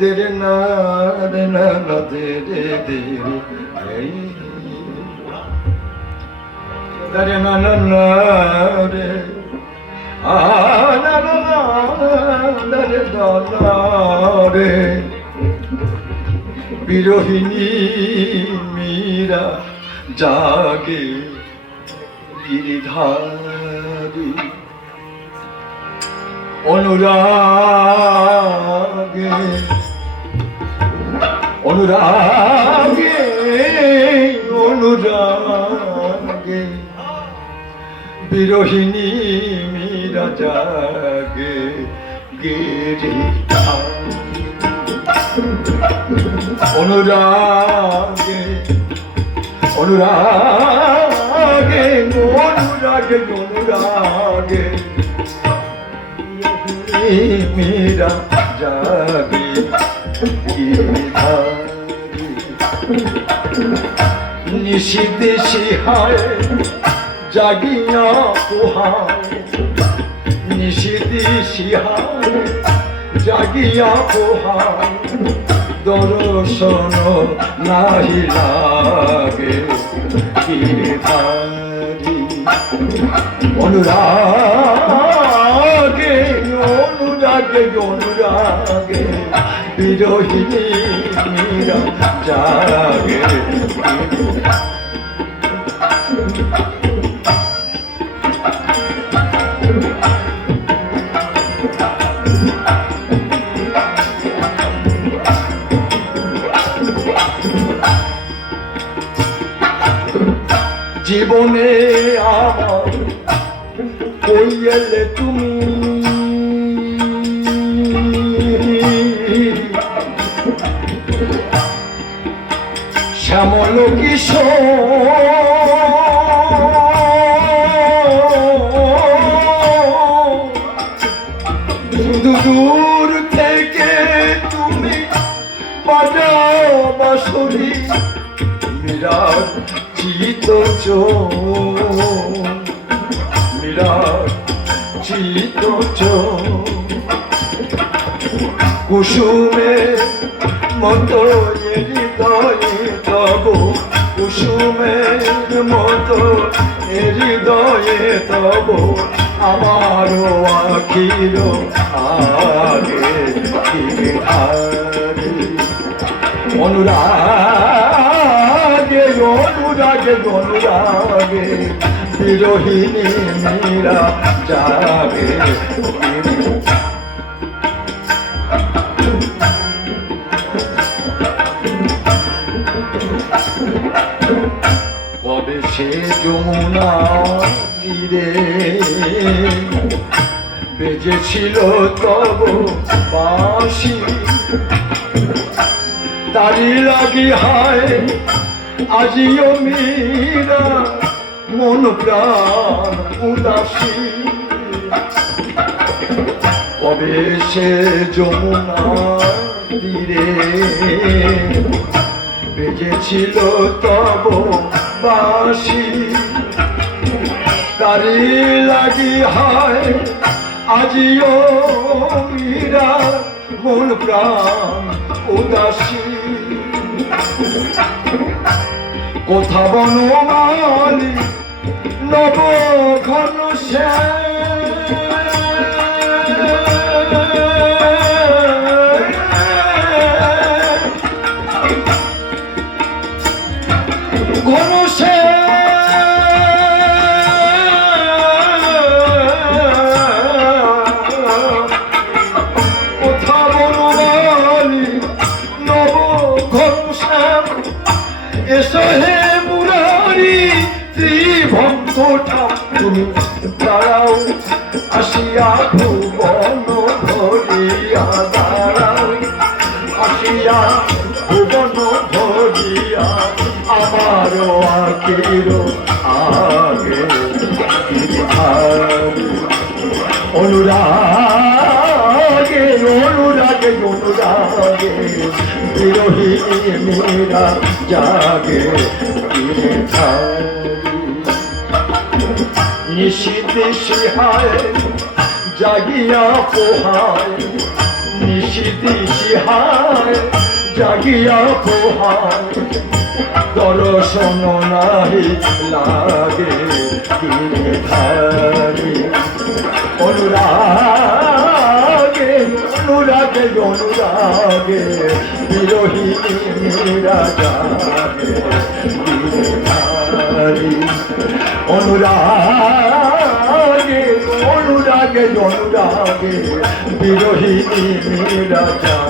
দরে না রে না না দেরে দেরে দরে না না না রে আ না বিরোহিণী মীরা জাগে গিরিধারী। অনুরাগে অনুরাগে অনুরাগে বিরোহিণী মীরা জাগে গিরিধারী অনুরাগে অনুরাগে অনুরাগে অনুরাগে মেরা জাগে নিশিদেশি হায়, জাগিয়া পোহায়। নিশিদেশি হায়, জাগিয়া পোহায়। দর্শন নাহি লাগে 오늘아게 오늘아게 오늘아게 비로히니라 자게 জীবনে আমার কই তুমি বিরাট চিত বিরাট চিত কুসুমে মতো হৃদয়ে তব, কুসুমের মতো হৃদয়ে তব আমার আখির আগে। অনুরাগে অনুরাগে অনুরাগে বিরোহিণী মীরা যাবে কবে সে যমুনা তীরে বেজেছিল তব বাঁশি। তারি লাগি হায় আজিও মীরা মন প্রাণ উদাসী। কবে সে যমুনা তীরে বেজেছিল তব বাসি তারি লাগি হায় আজিও মীরা মন প্রাণ উদাসী। কোথা বনমালি বনমালি নব ঘন শ্যাম এসো ত্রিভঙ্গটা তুমি দাঁড়াও, আসিয়া ভুবন ভরিয়া দাঁড়াও আসিয়া ভুবন ভরিয়া আমার আকির আগে। অনুরাগে অনুরাগে অনুরাগে বিরোহিণী মীরা জাগে। নিশীতে সিহায়, জাগিয়া পোহায়। নিশীতে সিহায়, জাগিয়া পোহায়। দর্শন নাহি লাগে অনুরাগে অনুরাগে অনুরাগে জাগে গিরিধারী অনুরাগে অনুরাগে অনুরাগে বিরোহিনী গিরিধারী